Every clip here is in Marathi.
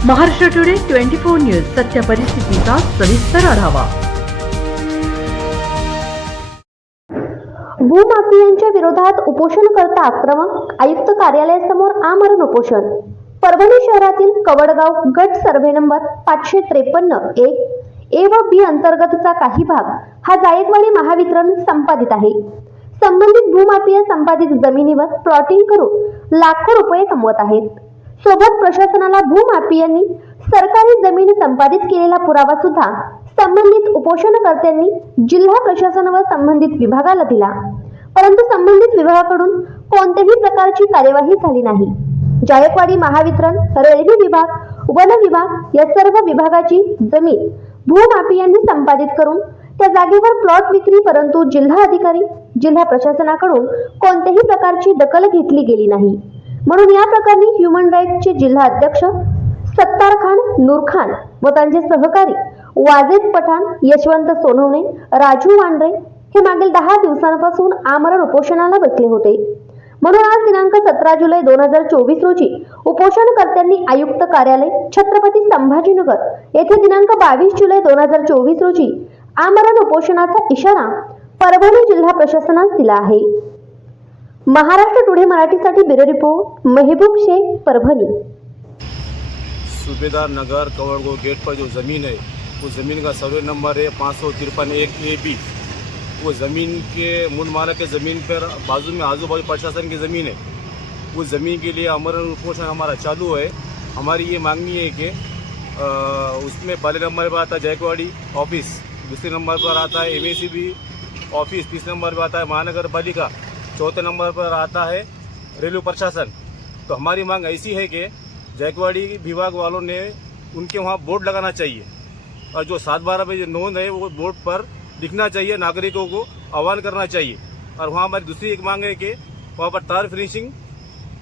महाराष्ट्र टुडे 24 न्यूज सत्य परिस्थितीचा सविस्तर आढावा। भूमाफियांच्या विरोधात उपोषणकर्ता आक्रमक, आयुक्त कार्यालयासमोर आमरण उपोषण। परभणी शहरातील कवडगाव गट सर्वे नंबर 553 ए व बी अंतर्गतचा काही भाग हा जायकवाडी महावितरण संपादित आहे। संबंधित भूमाफिया संपादित जमिनीवर प्लॉटिंग करून लाखो रुपये कमवत आहेत। सोबत प्रशासनाला भूमाफियांनी सरकारी जमीन संपादित केलेला पुरावा सुद्धा संबंधित उपोषणकर्त्यांनी जिल्हा प्रशासन व संबंधित विभागाला दिला, परंतु संबंधित विभागाकडून कोणत्याही प्रकारची कार्यवाही झाली नाही। जायकवाडी महावितरण, रेल्वे विभाग, वन विभाग या सर्व विभागाची जमीन भूमाफियांनी संपादित करून त्या जागेवर प्लॉट विक्री, परंतु जिल्हा अधिकारी, जिल्हा प्रशासनाकडून कोणत्याही प्रकारची दखल घेतली गेली नाही। म्हणून या प्रकरणी ह्युमन राईट्सचे जिल्हा अध्यक्ष सत्तार खान, नूर खान व त्यांचे सहकारी वाजेद पठाण, यशवंत सोनवणे, राजू वांड्रे हे मागील 10 दिवसांपासून आमरण उपोषणाला बसले होते। म्हणून आज दिनांक 17 जुलै 2024 रोजी उपोषणकर्त्यांनी आयुक्त कार्यालय, छत्रपती संभाजीनगर येथे दिनांक 22 जुलै 2024 रोजी आमरण उपोषणाचा इशारा परभणी जिल्हा प्रशासनास दिला आहे। महाराष्ट्र टुडे मराठीसाठी ब्युरो रिपोर्ट महबूब शेख, परभणी। सूबेदार नगर कवड़गांव गेट पर जो ज़मीन है वो ज़मीन का सर्वे नंबर है 553 AB। वो ज़मीन के मूल मालक के ज़मीन पर बाजू में आजू बाजू प्रशासन की ज़मीन है। वो ज़मीन के लिए आमरण उपोषण हमारा चालू है। हमारी ये मांगनी है कि उसमें पहले नंबर पर आता है जायकवाड़ी ऑफिस, दूसरे नंबर पर आता है MACB ऑफिस, तीसरे नंबर पर आता है महानगर पालिका, चौथे नंबर पर आता है रेलवे प्रशासन। तो हमारी मांग ऐसी है कि जायकवाड़ी विभाग वालों ने उनके वहाँ बोर्ड लगाना चाहिए और जो 7/12 पे जो नोंद है वो बोर्ड पर लिखना चाहिए, नागरिकों को आह्वान करना चाहिए। और वहाँ हमारी दूसरी एक मांग है कि वहाँ पर तार फिनिशिंग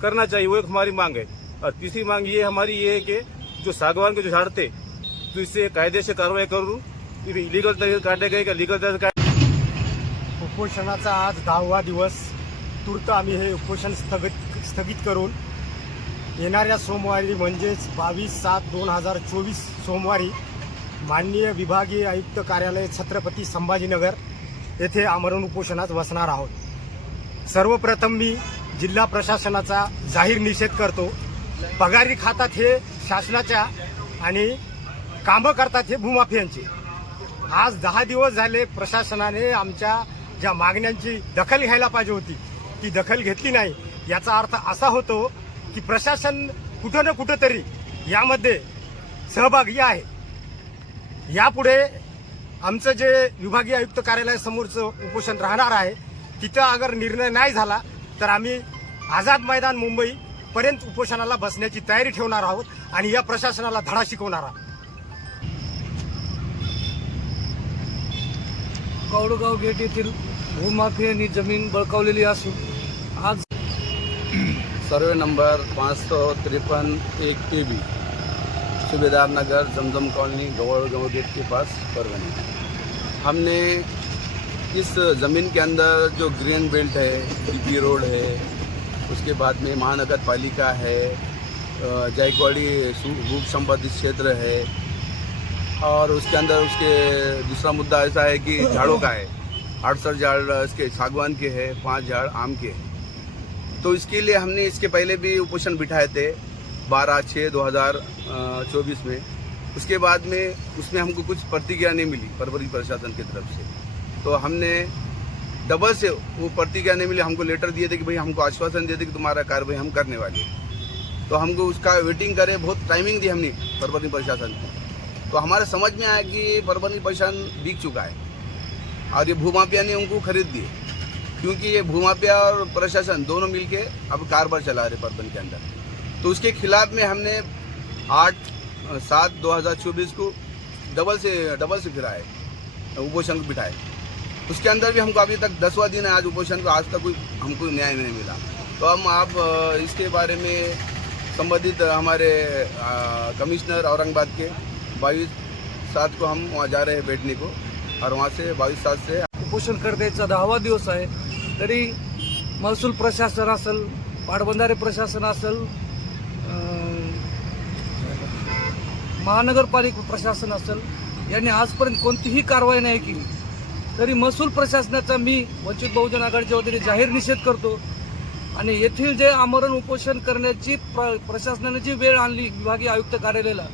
करना चाहिए, वो एक हमारी मांग है। और तीसरी मांग ये हमारी ये है कि जो सागवान के जो झाड़ थे तो इससे कायदे से कार्रवाई करूँ, इलीगल तरीके काटे गए का लीगल तरीके। उपोषणाचा आज 10वा दिवस। तूर्त आम्ही हे उपोषण स्थगित करून येणाऱ्या सोमवारी म्हणजेच 22/7/2024 सोमवारी माननीय विभागीय आयुक्त कार्यालय छत्रपती संभाजीनगर येथे आमरण उपोषणास बसणार आहोत। सर्वप्रथम मी जिल्हा प्रशासनाचा जाहीर निषेध करतो। पगारी खातात हे शासनाच्या आणि कामं करतात हे भूमाफियांचे। आज 10 दिवस झाले प्रशासनाने आमच्या ज्या मागण्यांची दखल घ्यायला पाहिजे होती ती दखल घेतली नाही। याचा अर्थ असा होतो की प्रशासन कुठं ना कुठं तरी यामध्ये सहभागी आहे। यापुढे आमचं जे विभागीय आयुक्त कार्यालयासमोरचं उपोषण राहणार आहे, तिथं अगर निर्णय नाही झाला तर आम्ही आझाद मैदान मुंबई पर्यंत उपोषणाला बसण्याची तयारी ठेवणार आहोत आणि या प्रशासनाला धडा शिकवणार आहोत। कवडगाव गेट येथील भूमाफियांनी जमीन बळकावलेली असून आज सर्वे नंबर 553 AB, सूबेदार नगर, जमजम कॉलोनी, कवड़गांव गेट के पास परभणी। हमने इस ज़मीन के अंदर जो ग्रीन बेल्ट है, PP रोड है, उसके बाद में महानगर पालिका है, जायकवाड़ी भू संपादित क्षेत्र है और उसके अंदर उसके दूसरा मुद्दा ऐसा है कि झाड़ों का है। 68 झाड़ इसके सागवान के हैं, 5 झाड़ आम के हैं। तो इसके लिए हमने इसके पहले भी उपोषण बिठाए थे 12/6/2024 में। उसके बाद में उसमें हमको कुछ प्रतिक्रिया नहीं मिली परभणी प्रशासन की तरफ से। तो हमने डबल से वो प्रतिक्रिया नहीं मिली, हमको लेटर दिए थे कि भाई हमको आश्वासन दिए थे कि तुम्हारा कार्रवाई हम करने वाले। तो हमको उसका वेटिंग करे, बहुत टाइमिंग दी हमने परभणी प्रशासन को। तो हमारे समझ में आया कि परभणी प्रशासन बिक चुका है और ये भूमाफिया ने उनको खरीद दिए, क्योंकि ये भूमाफिया और प्रशासन दोनों मिलके अब कारोबार चला रहे परभणी के अंदर। तो उसके खिलाफ में हमने 8/7/2024 को डबल से फिराए, उपोषण बिठाए। उसके अंदर भी हमको अभी तक 10वां दिन है आज उपोषण को, आज तक कोई हमको न्याय नहीं मिला। तो हम आप इसके बारे में संबंधित हमारे कमिश्नर औरंगाबाद के 22/7 को हम वहाँ जा रहे हैं बैठने को और वहाँ से 22/7 से उपोषणकर्त्याचा 10वा दिवस आहे। तरी महसूल प्रशासन असेल, पाटबंधारे प्रशासन असेल, महानगरपालिका प्रशासन असेल यांनी आजपर्यंत कोणतीही कारवाई नाही केली, तरी महसूल प्रशासनाचा मी वंचित बहुजन आघाडीच्या वतीने जाहीर निषेध करतो आणि येथील जे आमरण उपोषण करण्याची प्रशासनाने जी वेळ आणली विभागीय आयुक्त कार्यालयाला,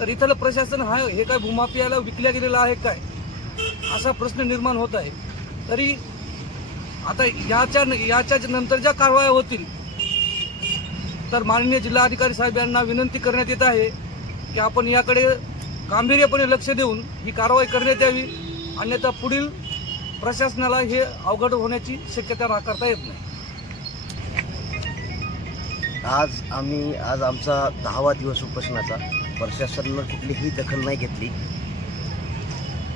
तर इथलं प्रशासन हे काय भूमाफियाला विकल्या गेलेलं आहे काय, असा प्रश्न निर्माण होत आहे. तरी आता याच्या नंतर ज्या कारवाया होतील तर माननीय जिल्हाधिकारी साहेब यांना विनंती करण्यात येत आहे की आपण याकडे गांभीर्यपणे लक्ष देऊन ही कारवाई करण्यात यावी, अन्यथा पुढील प्रशासनाला हे अवघड होण्याची शक्यता नाकारता येत नाही. आज आमचा 10वा दिवस उपोषणाचा. प्रशासनानं कुठलीही दखल नाही घेतली.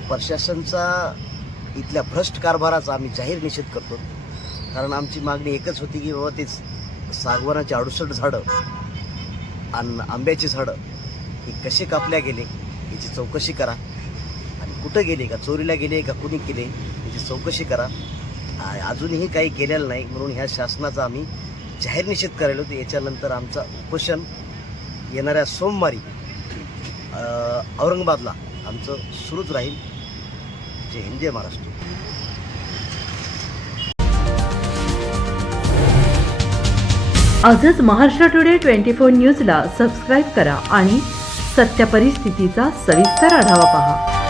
प्रशासनचा इथल्या भ्रष्ट कारभाराचा आम्ही जाहीर निषेध करतो. कारण आमची मागणी एकच होती की बाबा तेच सागवानाची 68 झाडं आणि आंब्याची झाडं ही कसे कापल्या गेले याची चौकशी करा, आणि कुठं गेले, का चोरीला गेले का कुणी केले याची चौकशी करा. अजूनही काही केलेलं नाही, म्हणून ह्या शासनाचा आम्ही जाहीर निषेध करायला होतो. याच्यानंतर आमचा उपोषण येणाऱ्या सोमवारी औरंगाबादला आमचं सुरूच राहील. जय हिंद, जय महाराष्ट्र. आजच महाराष्ट्र टुडे 24 न्यूजला सबस्क्राईब करा आणि सत्य परिस्थितीचा सविस्तर आढावा पहा.